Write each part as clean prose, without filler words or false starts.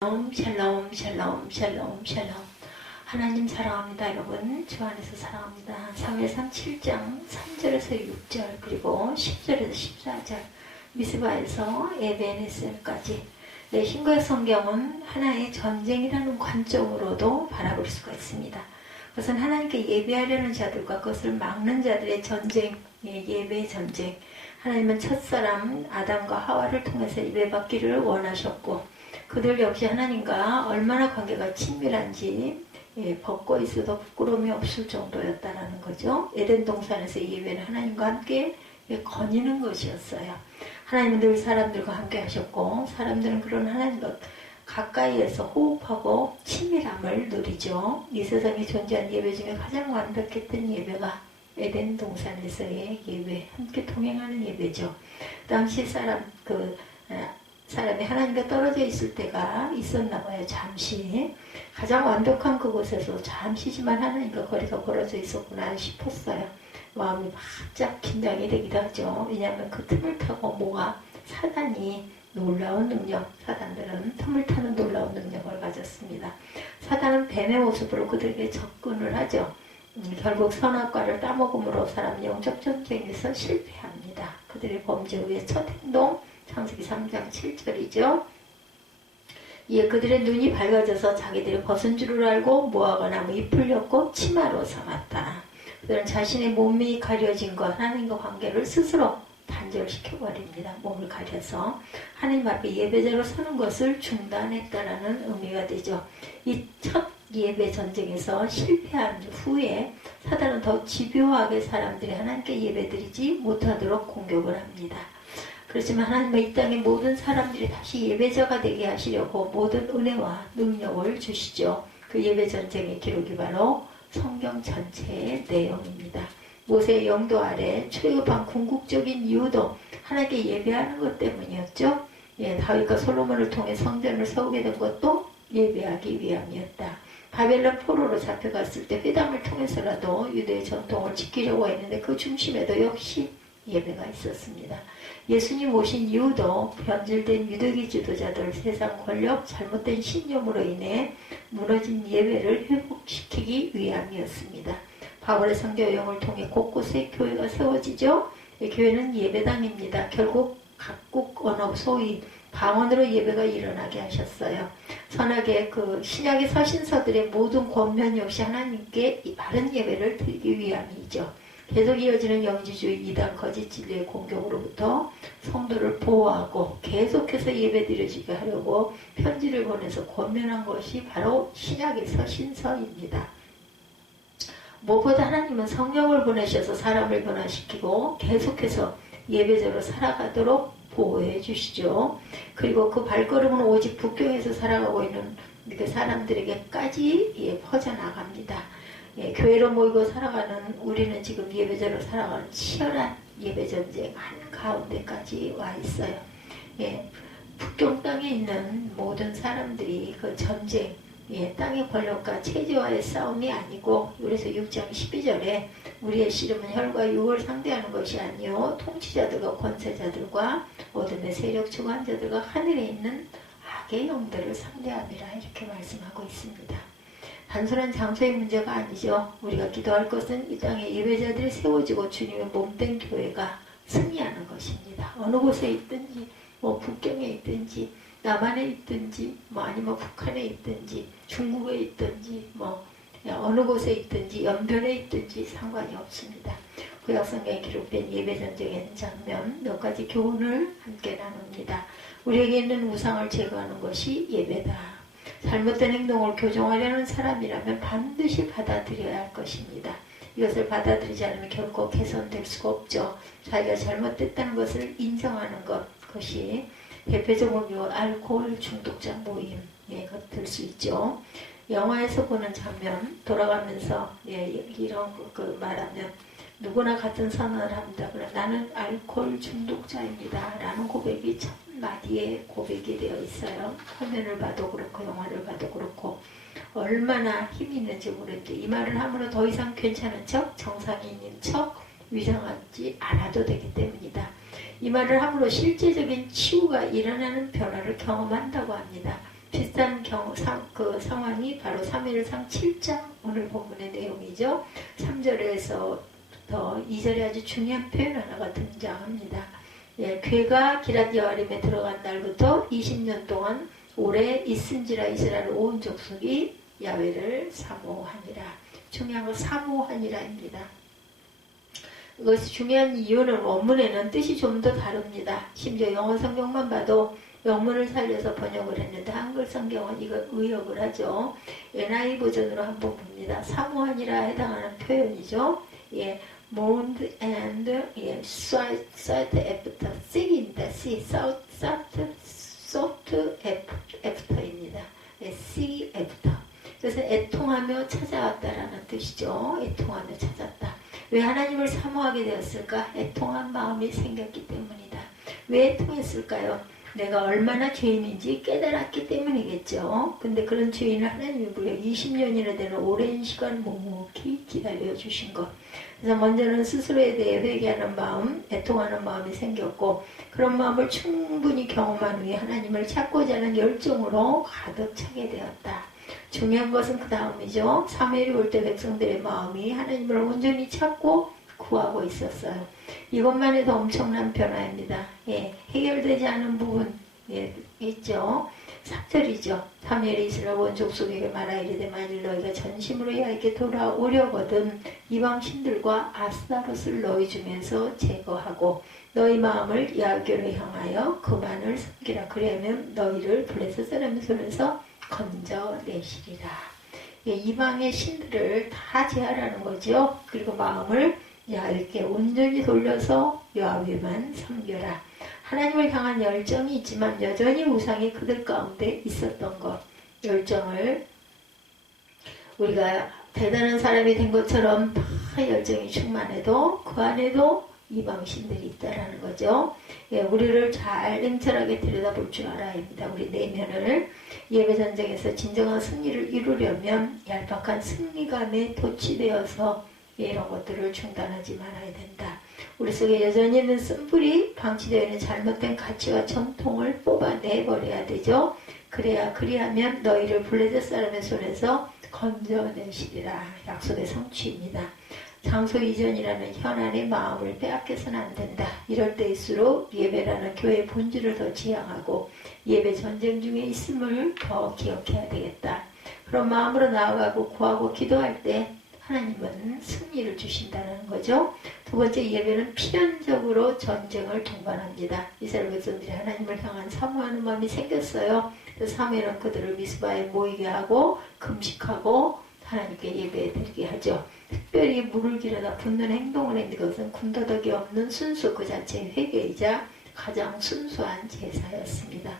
샬롬 샬롬 샬롬 샬롬. 하나님 사랑합니다. 여러분 주 안에서 사랑합니다. 사무엘상 7장 3절에서 6절 그리고 10절에서 14절 미스바에서 에베네셀까지 신구약 성경은 하나의 전쟁이라는 관점으로도 바라볼 수가 있습니다. 그것은 하나님께 예배하려는 자들과 그것을 막는 자들의 전쟁, 예배의 전쟁. 하나님은 첫사람 아담과 하와를 통해서 예배받기를 원하셨고 그들 역시 하나님과 얼마나 관계가 친밀한지 벗고 있어도 부끄러움이 없을 정도였다라는 거죠. 에덴 동산에서 예배는 하나님과 함께 거니는 것이었어요. 하나님은 늘 사람들과 함께 하셨고 사람들은 그런 하나님과 가까이에서 호흡하고 친밀함을 누리죠. 이 세상에 존재한 예배 중에 가장 완벽했던 예배가 에덴 동산에서의 예배, 함께 동행하는 예배죠. 당시 사람이 하나님과 떨어져 있을 때가 있었나 봐요. 잠시. 가장 완벽한 그곳에서 잠시지만 하나님과 거리가 벌어져 있었구나 싶었어요. 마음이 바짝 긴장이 되기도 하죠. 왜냐하면 그 틈을 타고 사단이 놀라운 능력, 사단들은 틈을 타는 놀라운 능력을 가졌습니다. 사단은 뱀의 모습으로 그들에게 접근을 하죠. 결국 선악과를 따먹음으로 사람 영적 전쟁에서 실패합니다. 그들의 범죄 후의 첫 행동, 창세기 3장 7절이죠. 그들의 눈이 밝아져서 자기들이 벗은 줄을 알고 무화과 나무 잎을 엮고 치마로 삼았다. 그들은 자신의 몸이 가려진 것, 하나님과 관계를 스스로 단절시켜버립니다. 몸을 가려서 하나님 앞에 예배자로 서는 것을 중단했다라는 의미가 되죠. 이 첫 예배 전쟁에서 실패한 후에 사단은 더 집요하게 사람들이 하나님께 예배드리지 못하도록 공격을 합니다. 그렇지만 하나님은 이 땅의 모든 사람들이 다시 예배자가 되게 하시려고 모든 은혜와 능력을 주시죠. 그 예배 전쟁의 기록이 바로 성경 전체의 내용입니다. 모세의 영도 아래 출애굽한 궁극적인 이유도 하나님께 예배하는 것 때문이었죠. 다윗과 솔로몬을 통해 성전을 세우게 된 것도 예배하기 위함이었다. 바벨론 포로로 잡혀갔을 때 회당을 통해서라도 유대의 전통을 지키려고 했는데 그 중심에도 역시 예배가 있었습니다. 예수님 오신 이유도 변질된 유대기 지도자들, 세상 권력, 잘못된 신념으로 인해 무너진 예배를 회복시키기 위함이었습니다. 바울의 선교 여행을 통해 곳곳에 교회가 세워지죠. 교회는 예배당입니다. 결국 각국 언어 소위 방언으로 예배가 일어나게 하셨어요. 선하게 신약의 서신서들의 모든 권면 역시 하나님께 바른 예배를 드리기 위함이죠. 계속 이어지는 영지주의 이단 거짓 진리의 공격으로부터 성도를 보호하고 계속해서 예배드려지게 하려고 편지를 보내서 권면한 것이 바로 신약의 서신서입니다. 무엇보다 하나님은 성령을 보내셔서 사람을 변화시키고 계속해서 예배자로 살아가도록 보호해 주시죠. 그리고 그 발걸음은 오직 북경에서 살아가고 있는 그 사람들에게까지 퍼져나갑니다. 교회로 모이고 살아가는 우리는 지금 예배자로 살아가는 치열한 예배전쟁 한가운데까지 와 있어요. 북경 땅에 있는 모든 사람들이 그 전쟁, 땅의 권력과 체제와의 싸움이 아니고 그래서 6장 12절에 우리의 씨름은 혈과 육을 상대하는 것이 아니요 통치자들과 권세자들과 어둠의 세력 주관자들과 하늘에 있는 악의 영들을 상대함이라 이렇게 말씀하고 있습니다. 단순한 장소의 문제가 아니죠. 우리가 기도할 것은 이 땅에 예배자들이 세워지고 주님의 몸된 교회가 승리하는 것입니다. 어느 곳에 있든지 북경에 있든지 남한에 있든지 아니면 북한에 있든지 중국에 있든지 어느 곳에 있든지 연변에 있든지 상관이 없습니다. 구약성경에 기록된 예배전쟁의 장면 몇 가지 교훈을 함께 나눕니다. 우리에게 있는 우상을 제거하는 것이 예배다. 잘못된 행동을 교정하려는 사람이라면 반드시 받아들여야 할 것입니다. 이것을 받아들이지 않으면 결코 개선될 수가 없죠. 자기가 잘못됐다는 것을 인정하는 것, 그것이 대표적으로 알코올 중독자 모임, 될 수 있죠. 영화에서 보는 장면, 돌아가면서, 이런 말하면, 누구나 같은 선언을 합니다. 그래, 나는 알코올 중독자입니다. 라는 고백이 첫 마디에 고백이 되어 있어요. 화면을 봐도 그렇고, 영화를 봐도 그렇고, 얼마나 힘이 있는지 모르겠는데, 이 말을 함으로 더 이상 괜찮은 척, 정상인인 척, 위장하지 않아도 되기 때문이다. 이 말을 함으로 실제적인 치유가 일어나는 변화를 경험한다고 합니다. 비슷한 그 상황이 바로 사무엘상 7장 오늘 본문의 내용이죠. 3절에서부터 2절에 아주 중요한 표현 하나가 등장합니다. 예, 괴가 기럇 여아림에 들어간 날부터 20년 동안 오래 있은지라 이스라엘 온 족속이 야훼를 사모하니라. 중요한 건 사모하니라입니다. 이것이 중요한 이유는 원문에는 뜻이 좀 더 다릅니다. 심지어 영어 성경만 봐도 영문을 살려서 번역을 했는데 한글 성경은 이걸 의역을 하죠. NIV 버전으로 한번 봅니다. 사모하니라 해당하는 표현이죠. 예, mourned and 예, sought after, seek입니다. sought after입니다. 예, seek after. 그래서 애통하며 찾아왔다라는 뜻이죠. 애통하며 찾았다. 왜 하나님을 사모하게 되었을까? 애통한 마음이 생겼기 때문이다. 왜 애통했을까요? 내가 얼마나 죄인인지 깨달았기 때문이겠죠. 근데 그런 죄인을 하나님이 무려 20년이나 되는 오랜 시간 묵묵히 기다려 주신 것. 그래서 먼저는 스스로에 대해 회개하는 마음, 애통하는 마음이 생겼고, 그런 마음을 충분히 경험한 후에 하나님을 찾고자 하는 열정으로 가득 차게 되었다. 중요한 것은 그 다음이죠. 사무엘이 올 때 백성들의 마음이 하나님을 온전히 찾고 구하고 있었어요. 이것만 해도 엄청난 변화입니다. 예, 해결되지 않은 부분 예, 있죠. 3절이죠. 사무엘이 이스라엘 온 족속에게 말하 이르되 만일 너희가 전심으로 야훼께 돌아오려거든 이방 신들과 아스타롯을 너희 중에서 제거하고 너희 마음을 야훼로 향하여 그만을 섬기라. 그러면 너희를 블레셋 사람의 손에서 건져내시리라. 예, 이방의 신들을 다 제하라는 거죠. 그리고 마음을 야훼께 온전히 돌려서 야훼만 섬겨라. 하나님을 향한 열정이 있지만 여전히 우상이 그들 가운데 있었던 것. 열정을 우리가 대단한 사람이 된 것처럼 다 열정이 충만해도 그 안에도 이방신들이 있다라는 거죠. 예, 우리를 잘 냉철하게 들여다볼 줄 알아야 합니다. 우리 내면을 예배전쟁에서 진정한 승리를 이루려면 얄팍한 승리감에 도취되어서 이런 것들을 중단하지 말아야 된다. 우리 속에 여전히 있는 쓴불이 방치되어 있는 잘못된 가치와 전통을 뽑아내버려야 되죠. 그리하면 너희를 블레셋 사람의 손에서 건져내시리라. 약속의 성취입니다. 장소 이전이라는 현안의 마음을 빼앗겨서는 안 된다. 이럴 때일수록 예배라는 교회의 본질을 더 지향하고 예배 전쟁 중에 있음을 더 기억해야 되겠다. 그런 마음으로 나아가고 구하고 기도할 때 하나님은 승리를 주신다는 거죠. 두 번째, 예배는 필연적으로 전쟁을 동반합니다. 이스라엘 백성들이 하나님을 향한 사모하는 마음이 생겼어요. 그래서 사무엘은 그들을 미스바에 모이게 하고 금식하고 하나님께 예배드리게 하죠. 특별히 물을 길어다 붓는 행동을 했는 것은 군더더기 없는 순수 그 자체의 회개이자 가장 순수한 제사였습니다.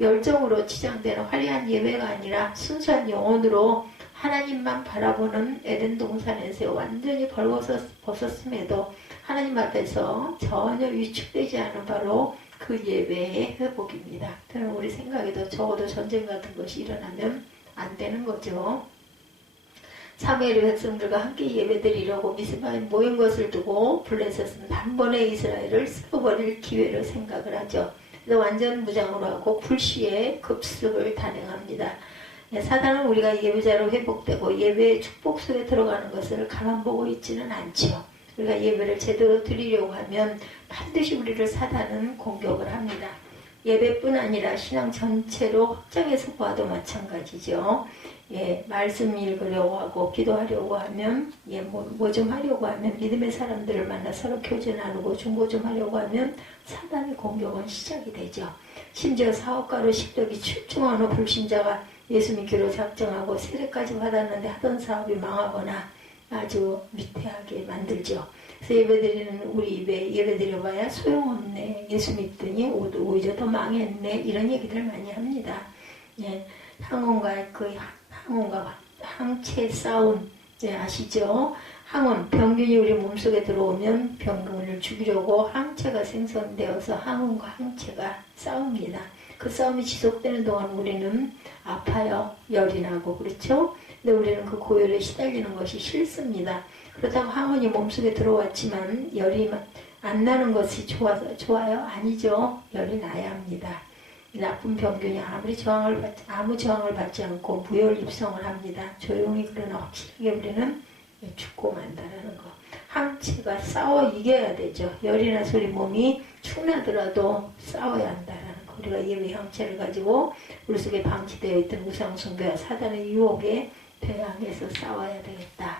열정으로 치장되는 화려한 예배가 아니라 순수한 영혼으로 하나님만 바라보는 에덴 동산에서 완전히 벗었음에도 하나님 앞에서 전혀 위축되지 않은 바로 그 예배의 회복입니다. 저는 우리 생각에도 적어도 전쟁 같은 것이 일어나면 안 되는 거죠. 사무엘의 백성들과 함께 예배드리려고 미스바에 모인 것을 두고 블레셋은 단번에 이스라엘을 쓸어버릴 기회를 생각을 하죠. 그래서 완전 무장으로 하고 불시에 급습을 단행합니다. 사단은 우리가 예배자로 회복되고 예배의 축복 속에 들어가는 것을 가만 보고 있지는 않죠. 우리가 예배를 제대로 드리려고 하면 반드시 우리를 사단은 공격을 합니다. 예배뿐 아니라 신앙 전체로 확장해서 봐도 마찬가지죠. 예, 말씀 읽으려고 하고 기도하려고 하면 예, 뭐 좀 하려고 하면 믿음의 사람들을 만나 서로 교제 나누고 중보 좀 하려고 하면 사단의 공격은 시작이 되죠. 심지어 사업가로 식덕이 출중한 후 불신자가 예수 믿기로 작정하고 세례까지 받았는데 하던 사업이 망하거나 아주 위태하게 만들죠. 그래서 예배드리는 우리 입에 예배드려봐야 소용없네. 예수 믿더니 오히려 더 망했네. 이런 얘기들 많이 합니다. 예, 항원과 항체 싸움 예, 아시죠? 항원, 병균이 우리 몸속에 들어오면 병균을 죽이려고 항체가 생성되어서 항원과 항체가 싸웁니다. 그 싸움이 지속되는 동안 우리는 아파요. 열이 나고 그렇죠? 근데 우리는 그 고열에 시달리는 것이 싫습니다. 그렇다고 항원이 몸속에 들어왔지만 열이 안 나는 것이 좋아요? 아니죠. 열이 나야 합니다. 이 나쁜 병균이 아무 저항을 받지 않고 무혈 입성을 합니다. 조용히 그러나 확실하게 우리는 죽고 만다라는 거. 항체가 싸워 이겨야 되죠. 열이나 소리 몸이 축나더라도 싸워야 한다라는 거. 우리가 예배 형체를 가지고 우리 속에 방치되어 있던 우상숭배와 사단의 유혹에 대항해서 싸워야 되겠다.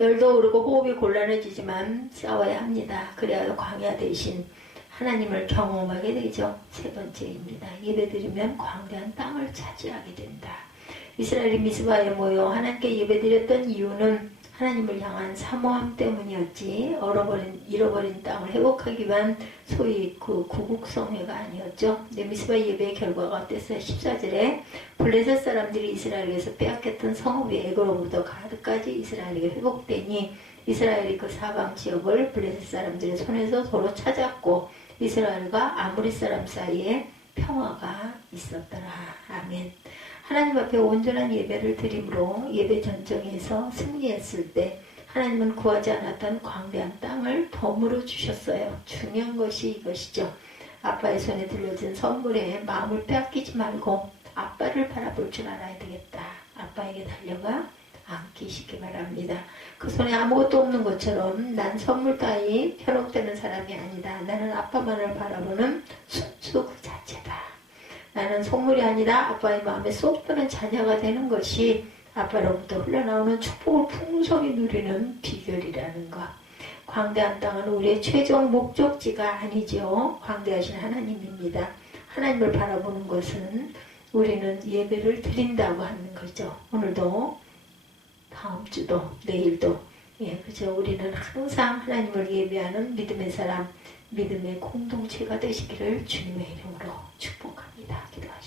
열도 오르고 호흡이 곤란해지지만 싸워야 합니다. 그래야 광야 대신 하나님을 경험하게 되죠. 세 번째입니다. 예배드리면 광대한 땅을 차지하게 된다. 이스라엘이 미스바에 모여 하나님께 예배드렸던 이유는 하나님을 향한 사모함 때문이었지 잃어버린 땅을 회복하기 위한 소위 그 구국성회가 아니었죠. 미스바 예배의 결과가 어땠어요? 14절에 블레셋 사람들이 이스라엘에서 빼앗겼던 성읍이 애굽으로부터 가드까지 이스라엘에게 회복되니 이스라엘이 그 사방 지역을 블레셋 사람들의 손에서 도로 찾았고 이스라엘과 아모리 사람 사이에 평화가 있었더라. 아멘. 하나님 앞에 온전한 예배를 드림으로 예배 전쟁에서 승리했을 때 하나님은 구하지 않았던 광대한 땅을 덤으로 주셨어요. 중요한 것이 이것이죠. 아빠의 손에 들려진 선물에 마음을 빼앗기지 말고 아빠를 바라볼 줄 알아야 되겠다. 아빠에게 달려가 안기시기 바랍니다. 그 손에 아무것도 없는 것처럼 난 선물 따위 현혹되는 사람이 아니다. 나는 아빠만을 바라보는 순수 그 자체다. 나는 속물이 아니라 아빠의 마음에 쏙 드는 자녀가 되는 것이 아빠로부터 흘러나오는 축복을 풍성히 누리는 비결이라는 것. 광대한 땅은 우리의 최종 목적지가 아니죠. 광대하신 하나님입니다. 하나님을 바라보는 것은 우리는 예배를 드린다고 하는 거죠. 오늘도 다음 주도 내일도 그죠. 우리는 항상 하나님을 예배하는 믿음의 사람, 믿음의 공동체가 되시기를 주님의 이름으로 축복합니다. 기도하시죠.